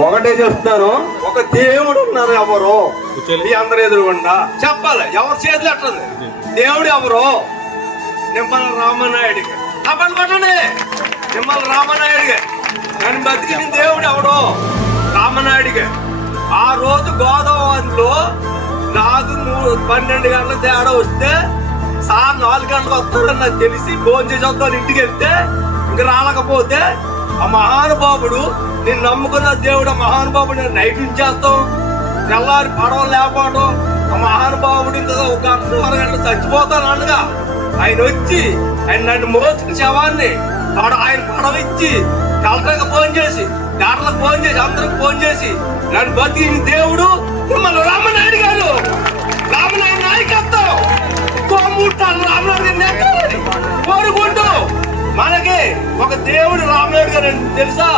ఒకటే చెప్తున్నాను ఒక దేవుడు ఉన్నారు ఎవరు? మీ అందరు ఎదురుగుండా? చెప్పాలి ఎవరి చేతులు ఎట్టుంది దేవుడు ఎవరు? నిమ్మల రామనాయుడికి. అప్పటి కొట్టండి. నిమ్మల రామనాయుడికి. నన్ను బతికిన దేవుడు ఎవడు? రామనాయుడికి. ఆ రోజు గోదావరిలో నాకు మూడు పన్నెండు గంటల తేడా వస్తే సార్ నాలుగు గంటలకు వస్తాడని నాకు తెలిసి భోజనం చేసి వస్తాను ఇంటికి వెళ్తే ఇంక రాలేకపోతే ఆ మహానుభావుడు నేను నమ్ముకున్న దేవుడు మహానుభావుడు నేను నైట్ చేస్తాం. తెల్లారి పడవ లేకపోవడం ఆ మహానుభావుడు ఇంకా ఒక గంట గంటలు చచ్చిపోతాను అనగా ఆయన వచ్చి ఆయన నన్ను మోసుకు శవాన్ని పడ ఆయన పడవ ఇచ్చి కలెక్టర్కి ఫోన్ చేసి డాక్టర్లకు ఫోన్ చేసి అందరికి ఫోన్ చేసి నన్ను బతికిన దేవుడు ఒక దేవుడు రామనాయుడు గారు తెలుసా?